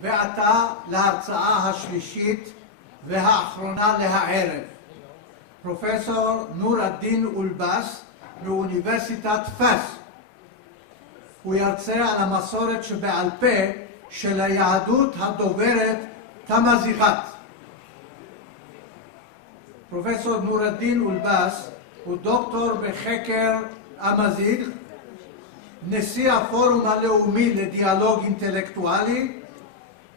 ועתה להרצאה השלישית והאחרונה להערב. פרופסור נור א-דין אולבאס מאוניברסיטת פאס. הוא ירצה על המסורת שבעל פה של היהדות הדוברת תמזיגת. פרופסור נור א-דין אולבאס הוא דוקטור בחקר המזיג, נשיא הפורום הלאומי לדיאלוג אינטלקטואלי,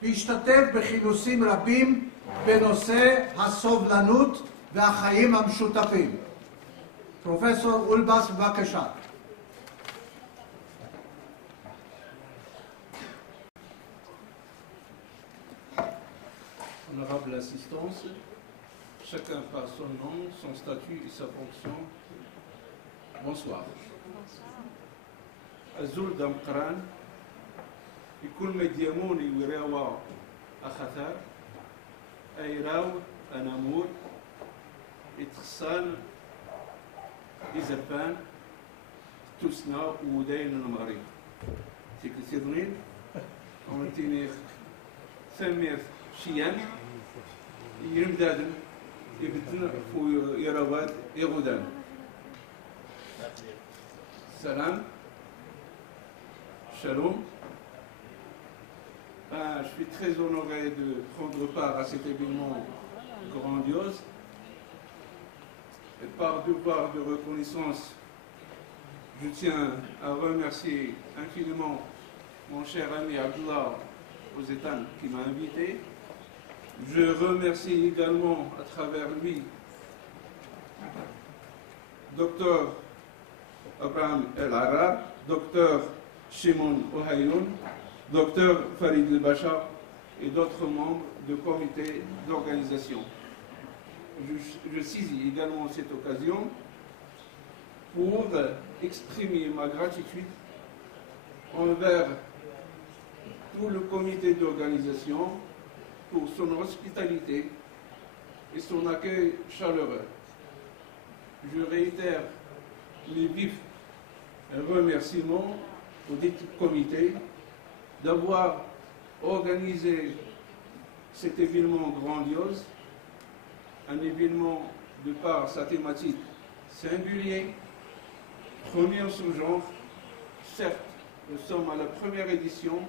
והשתתף בכינוסים רבים בנושא הסובלנות והחיים המשותפים. פרופסור אולבאס, בבקשה. Honorable assistance, chacun par son nom, son statut et sa fonction. Bonsoir. Azul Damkran, يكون مديموني وراوا أخثار أيراو أنامور إتخصان إزرفان تسنا ودين المغرب تكتيرنين ومتيني ثمير شيان يرمدادن يبتن ويرواد يغودان سلام Shalom. Je suis très honoré de prendre part à cet événement grandiose. Et par devoir de reconnaissance, je tiens à remercier infiniment mon cher ami Abdullah Ozetan qui m'a invité. Je remercie également à travers lui Dr Abraham El Arab, Dr Shimon Ohayoun, Dr Farid El-Bachar et d'autres membres du comité d'organisation. Je saisis également cette occasion pour exprimer ma gratitude envers tout le comité d'organisation pour son hospitalité et son accueil chaleureux. Je réitère les vifs remerciements au dit comité d'avoir organisé cet événement grandiose, un événement de par sa thématique singulier, premier en son genre. Certes, nous sommes à la première édition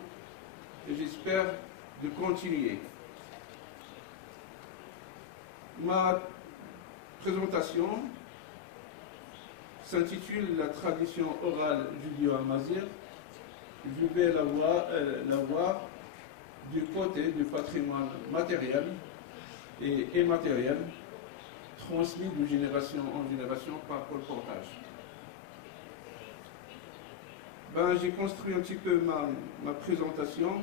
et j'espère de continuer. Ma présentation s'intitule La tradition orale judéo-amazigh. Je vais la voir du côté du patrimoine matériel et immatériel transmis de génération en génération par Paul Portage. J'ai construit un petit peu ma présentation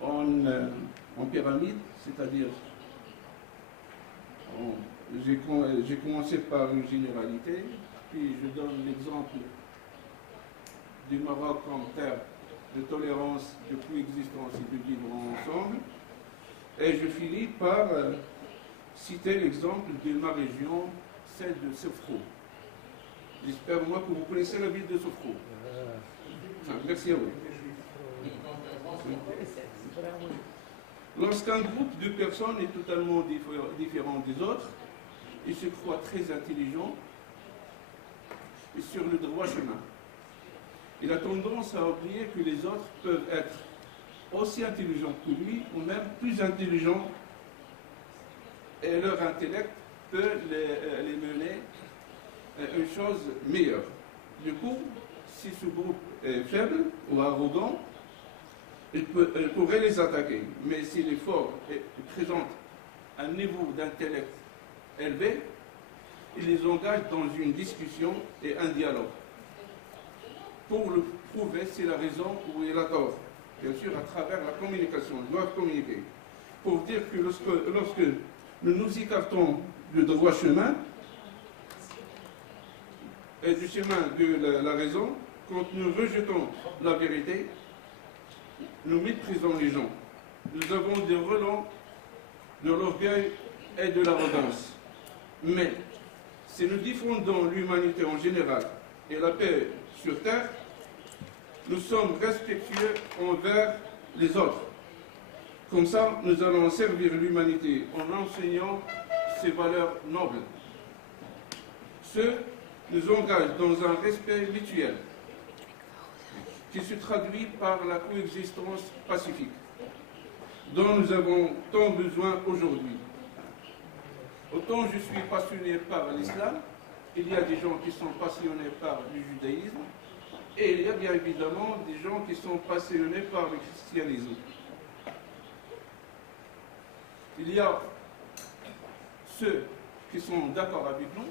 en pyramide, c'est-à-dire j'ai commencé par une généralité, puis je donne l'exemple du Maroc comme terre de tolérance, de coexistence et de vivre ensemble. Et je finis par citer l'exemple de ma région, celle de Sofro. J'espère moi que vous connaissez la ville de Sofro. Merci à vous. Lorsqu'un groupe de personnes est totalement différent des autres, ils se croient très intelligents et sur le droit chemin. Il a tendance à oublier que les autres peuvent être aussi intelligents que lui, ou même plus intelligents, et leur intellect peut les mener à une chose meilleure. Du coup, si ce groupe est faible ou arrogant, il pourrait les attaquer. Mais s'il est fort et présente un niveau d'intellect élevé, il les engage dans une discussion et un dialogue. Pour le prouver, c'est la raison où il a tort. Bien sûr, à travers la communication, ils doivent communiquer. Pour dire que lorsque nous nous écartons du droit chemin et du chemin de la raison, quand nous rejetons la vérité, nous méprisons les gens. Nous avons des relents de l'orgueil et de l'arrogance. Mais si nous défendons l'humanité en général et la paix sur terre, nous sommes respectueux envers les autres Comme ça, nous allons servir l'humanité en enseignant ces valeurs nobles. Ce nous engage dans un respect mutuel qui se traduit par la coexistence pacifique dont nous avons tant besoin aujourd'hui. Autant je suis passionné par l'islam, il y a des gens qui sont passionnés par le judaïsme, et il y a bien évidemment des gens qui sont passionnés par le christianisme. Il y a ceux qui sont d'accord avec nous,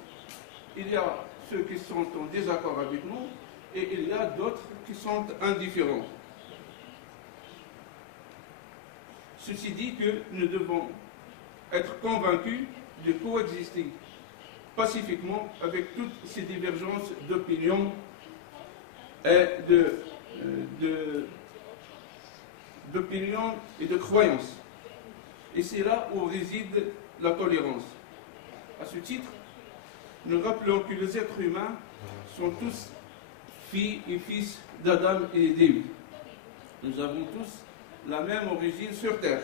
il y a ceux qui sont en désaccord avec nous, et il y a d'autres qui sont indifférents. Ceci dit que nous devons être convaincus de coexister pacifiquement avec toutes ces divergences d'opinion et d'opinion et de croyances. Et c'est là où réside la tolérance. À ce titre, nous rappelons que les êtres humains sont tous filles et fils d'Adam et d'Ève. Nous avons tous la même origine sur terre.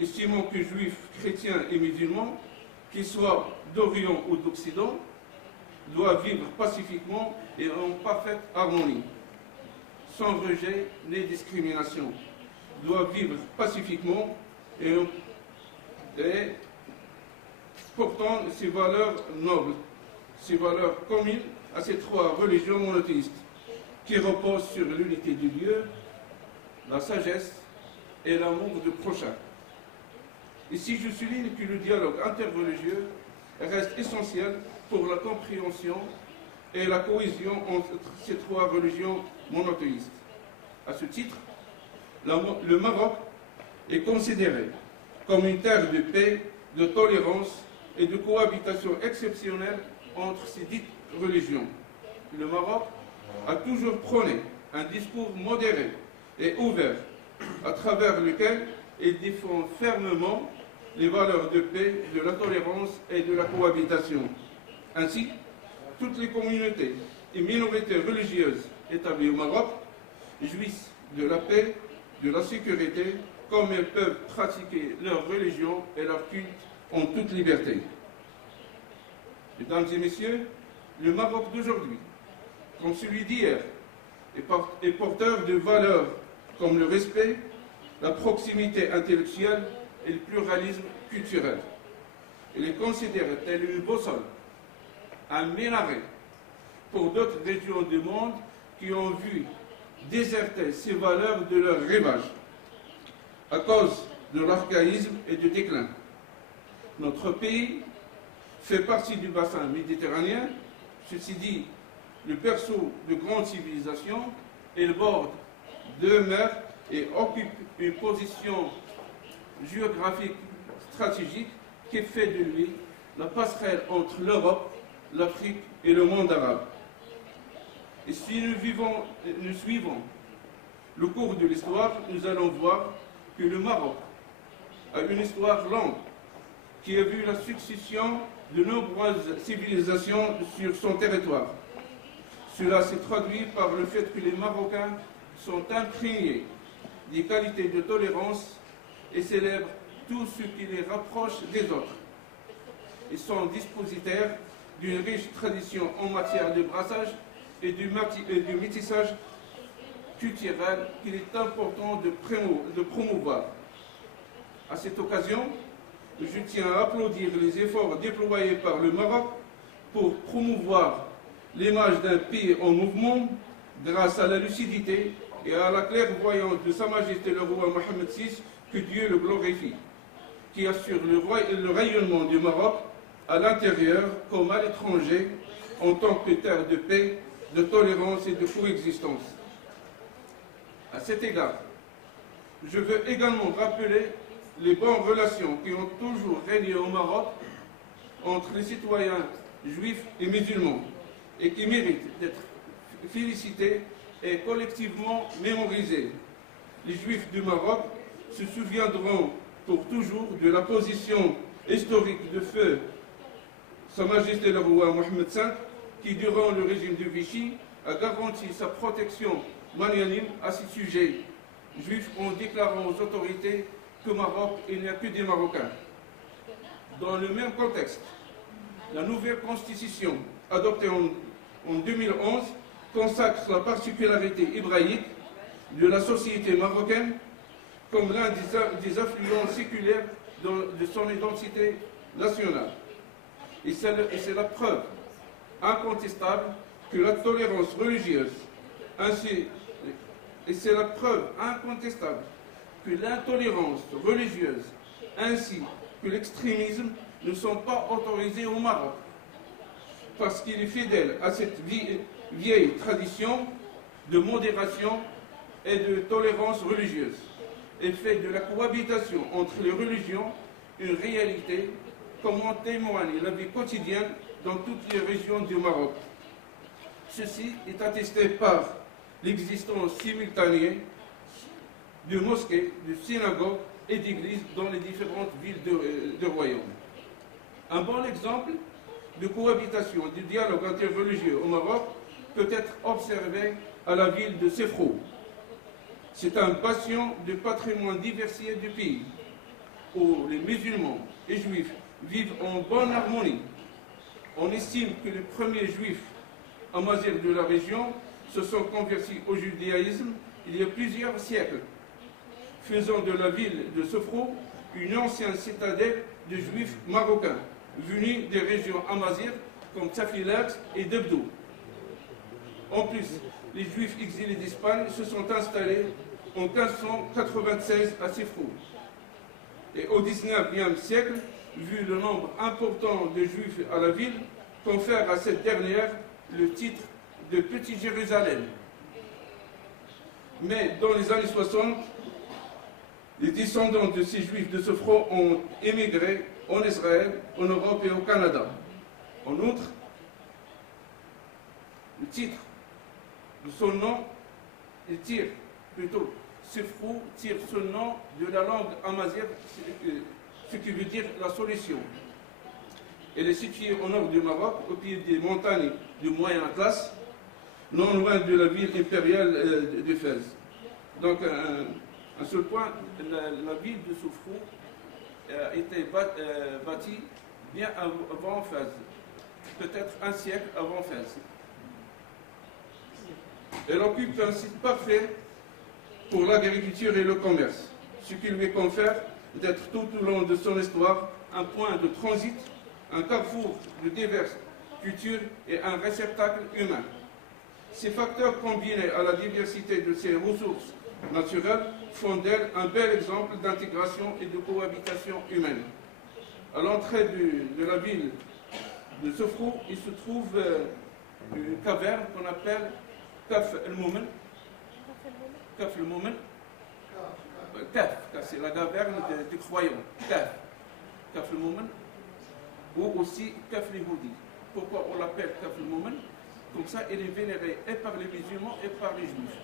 Estimons que juifs, chrétiens et musulmans, qu'ils soient d'Orient ou d'Occident, doivent vivre pacifiquement et en parfaite harmonie, sans rejet ni discrimination. Doivent vivre pacifiquement et portant ces valeurs nobles, ces valeurs communes à ces trois religions monothéistes, qui reposent sur l'unité de Dieu, la sagesse et l'amour du prochain. Ici, je souligne que le dialogue interreligieux reste essentiel pour la compréhension et la cohésion entre ces trois religions monothéistes. À ce titre, le Maroc est considéré comme une terre de paix, de tolérance et de cohabitation exceptionnelle entre ces dites religions. Le Maroc a toujours prôné un discours modéré et ouvert, à travers lequel il défend fermement les valeurs de paix, de la tolérance et de la cohabitation. Ainsi, toutes les communautés et minorités religieuses établies au Maroc jouissent de la paix, de la sécurité, comme elles peuvent pratiquer leur religion et leur culte en toute liberté. Mesdames et messieurs, le Maroc d'aujourd'hui, comme celui d'hier, est porteur de valeurs comme le respect, la proximité intellectuelle et le pluralisme culturel. Il est considéré tel une boussole, un minaret pour d'autres régions du monde qui ont vu déserter ces valeurs de leur rivage à cause de l'archaïsme et du déclin. Notre pays fait partie du bassin méditerranéen, ceci dit, le berceau de grandes civilisations, il borde deux mers et occupe une position géographique stratégique qui fait de lui la passerelle entre l'Europe, l'Afrique et le monde arabe. Et si nous suivons le cours de l'histoire, nous allons voir que le Maroc a une histoire longue qui a vu la succession de nombreuses civilisations sur son territoire. Cela s'est traduit par le fait que les Marocains sont imprégnés des qualités de tolérance et célèbrent tout ce qui les rapproche des autres. Ils sont dispositaires d'une riche tradition en matière de brassage et du métissage culturel qu'il est important de promouvoir. À cette occasion, je tiens à applaudir les efforts déployés par le Maroc pour promouvoir l'image d'un pays en mouvement grâce à la lucidité et à la clairvoyance de Sa Majesté le roi Mohammed VI, que Dieu le glorifie, qui assure le rayonnement du Maroc à l'intérieur comme à l'étranger en tant que terre de paix, de tolérance et de coexistence. À cet égard, je veux également rappeler les bonnes relations qui ont toujours régné au Maroc entre les citoyens juifs et musulmans et qui méritent d'être félicités et collectivement mémorisés. Les Juifs du Maroc se souviendront pour toujours de la position historique de feu Sa Majesté le roi Mohammed V, qui durant le régime de Vichy a garanti sa protection magnanime à ses sujets juifs en déclarant aux autorités qu'au Maroc, il n'y a que des Marocains. Dans le même contexte, la nouvelle constitution adoptée en 2011 consacre la particularité hébraïque de la société marocaine comme l'un des affluents séculaires de son identité nationale. Et c'est la preuve incontestable que la tolérance religieuse, c'est la preuve incontestable que l'intolérance religieuse ainsi que l'extrémisme ne sont pas autorisés au Maroc, parce qu'il est fidèle à cette vieille tradition de modération et de tolérance religieuse, et fait de la cohabitation entre les religions une réalité, comme en témoigne la vie quotidienne dans toutes les régions du Maroc. Ceci est attesté par l'existence simultanée de mosquées, de synagogues et d'églises dans les différentes villes de royaume. Un bon exemple de cohabitation, de dialogue interreligieux au Maroc peut être observé à la ville de Sefrou. C'est un bastion de patrimoine diversifié du pays, où les musulmans et juifs vivent en bonne harmonie. On estime que les premiers juifs amazirs de la région se sont convertis au judaïsme il y a plusieurs siècles, faisant de la ville de Sefrou une ancienne citadelle de juifs marocains, venus des régions amazighes comme Tsafilat et Debdou. En plus, les juifs exilés d'Espagne se sont installés en 1596 à Sefrou. Et au XIXe siècle, vu le nombre important de juifs à la ville, confère à cette dernière le titre de Petit Jérusalem. Mais dans les années 60, les descendants de ces juifs de Sefrou ont émigré en Israël, en Europe et au Canada. En outre, le titre de son nom, Sefrou tire son nom de la langue amazigh, ce qui veut dire la solution. Elle est située au nord du Maroc, au pied des montagnes du Moyen Atlas, non loin de la ville impériale de Fès. Donc, un seul point, la ville de Sefrou a été bâtie bien avant Fès, peut-être un siècle avant Fès. Elle occupe un site parfait pour l'agriculture et le commerce, ce qui lui confère d'être tout au long de son histoire un point de transit, un carrefour de diverses cultures et un réceptacle humain. Ces facteurs combinés à la diversité de ses ressources naturelles font d'elle un bel exemple d'intégration et de cohabitation humaine. À l'entrée de la ville de Sefrou, il se trouve une caverne qu'on appelle Kaf el-Moumen. Kaf el-Moumen. Kaf, c'est la caverne des croyants. Kaf el-Moumen. Ou aussi Kaf el-Houdi. Pourquoi on l'appelle Kaf el-Moumen? Comme ça, elle est vénérée et par les musulmans et par les juifs.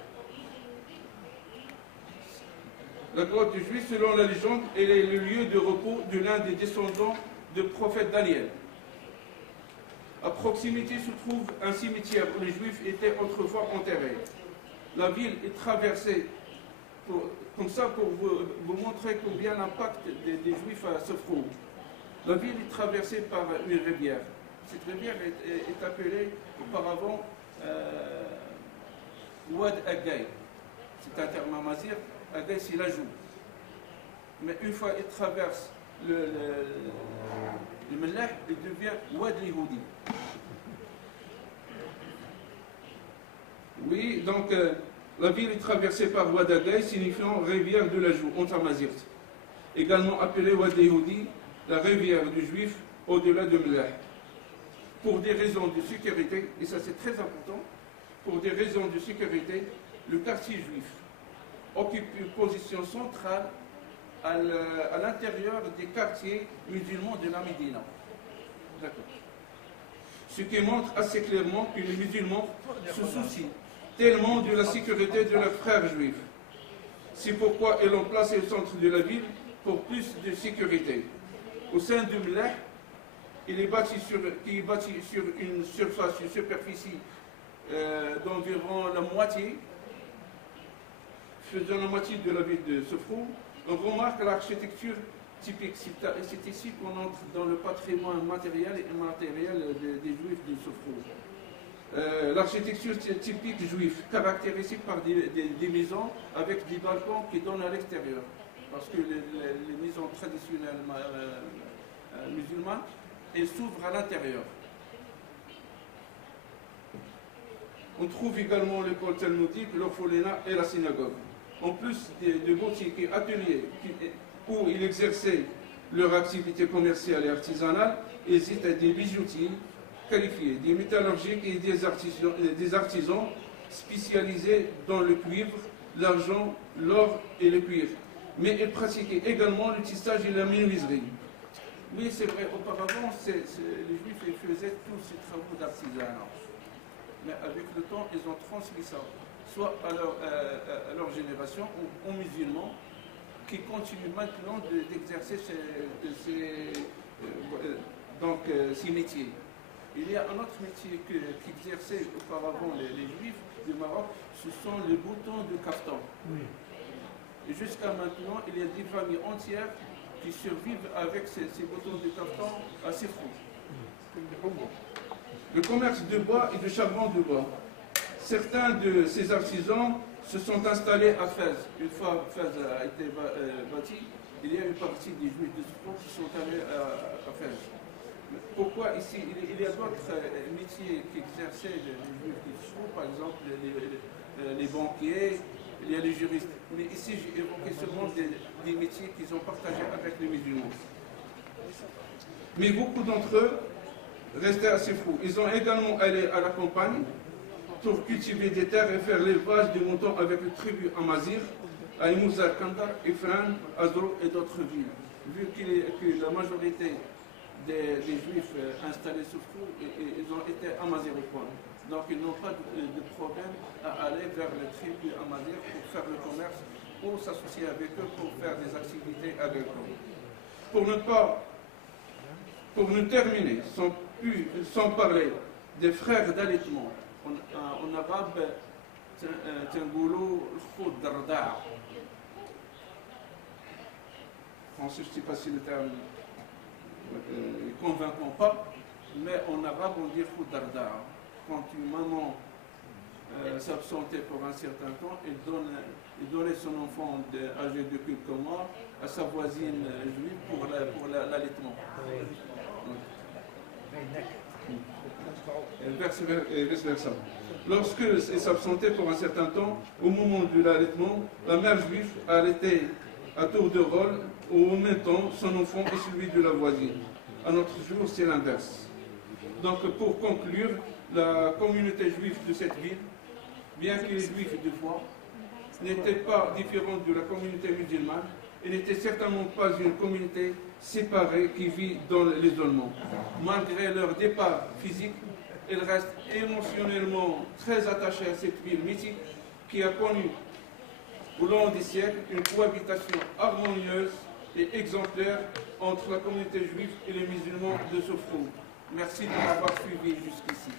La grotte du juif, selon la légende, elle est le lieu de repos de l'un des descendants du prophète Daniel. À proximité se trouve un cimetière où les juifs étaient autrefois enterrés. La ville est traversée, comme ça pour vous montrer combien l'impact des juifs à Sefrou. La ville est traversée par une rivière. Cette rivière est appelée auparavant Ouad Agay. C'est un terme amazigh. Agay, c'est l'ajout. Mais une fois qu'il traverse le Mellah, il devient Ouad Lihoudi. Oui, donc la ville est traversée par Ouad Agay, signifiant rivière de l'ajout, en amazigh. Également appelée Ouad Lihoudi, la rivière du juif au-delà de Mellah. Pour des raisons de sécurité, et ça c'est très important, pour des raisons de sécurité, le quartier juif occupe une position centrale à l'intérieur des quartiers musulmans de la Médina. D'accord. Ce qui montre assez clairement que les musulmans se soucient tellement de la sécurité de leurs frères juifs. C'est pourquoi ils l'ont placé au centre de la ville pour plus de sécurité. Au sein de Mellah, il est bâti sur une superficie d'environ la moitié, faisant la moitié de la ville de Sofrou, on remarque l'architecture typique. C'est ici qu'on entre dans le patrimoine matériel et immatériel des Juifs de Sofrou. L'architecture typique juive, caractérisée par des maisons avec des balcons qui donnent à l'extérieur. Parce que les maisons traditionnelles musulmanes, elles s'ouvrent à l'intérieur. On trouve également l'école talmudique, l'orphelinat et la synagogue. En plus de boutiques et ateliers où ils exerçaient leur activité commerciale et artisanale, ils étaient des bijoutiers qualifiés, des métallurgiques et des artisans spécialisés dans le cuivre, l'argent, l'or et le cuir. Mais ils pratiquaient également le tissage et la menuiserie. Oui, c'est vrai, auparavant, les Juifs ils faisaient tous ces travaux d'artisanat. Mais avec le temps, ils ont transmis ça, soit à leur génération ou aux musulmans, qui continuent maintenant d'exercer ces métiers. Il y a un autre métier qu'exerçaient auparavant les Juifs du Maroc, ce sont les boutons de kaftan. Oui. Et jusqu'à maintenant, il y a des familles entières qui survivent avec ces boutons de kaftan à Sofrou. Le commerce de bois et de charbon de bois. Certains de ces artisans se sont installés à Fès. Une fois Fès a été bâti, il y a une partie des Juifs de Sofrou qui sont allés à Fès. Pourquoi ici? Il y a d'autres métiers qui exerçaient les Juifs de Sofrou, par exemple les banquiers, il y a les juristes. Mais ici, j'ai évoqué seulement des métiers qu'ils ont partagés avec les musulmans. Mais beaucoup d'entre eux restaient assez fous. Ils ont également allé à la campagne pour cultiver des terres et faire l'élevage des moutons avec les tribus Amazir, à Moussa, Kandar, Ifran, Azro et d'autres villes. Vu que la majorité des Juifs installés sur Sofrou, ils ont été Amazirois. Donc ils n'ont pas de problème à aller vers les tribus Amazir pour faire le commerce ou s'associer avec eux pour faire des activités agricoles. Pour ne terminer, sans parler des frères d'allaitement, en arabe, Tengolo Khoudarda. Français, je ne sais pas si le terme est convaincant pas, mais en arabe, on dit Khoudarda. Quand une maman s'absentait pour un certain temps, elle donnait son enfant âgé de quelques mois à sa voisine juive pour l'allaitement. Et vice-versa. Lorsqu'elle s'absentait pour un certain temps, au moment de l'allaitement, la mère juive allaitait à tour de rôle, ou en même temps, son enfant et celui de la voisine. À notre jour, c'est l'inverse. Donc, pour conclure, la communauté juive de cette ville, bien que les juifs de foi, n'était pas différente de la communauté musulmane, et n'était certainement pas une communauté séparée qui vit dans l'isolement. Malgré leur départ physique, ils restent émotionnellement très attachés à cette ville mythique qui a connu au long des siècles une cohabitation harmonieuse et exemplaire entre la communauté juive et les musulmans de Sofrou. Merci de m'avoir suivi jusqu'ici.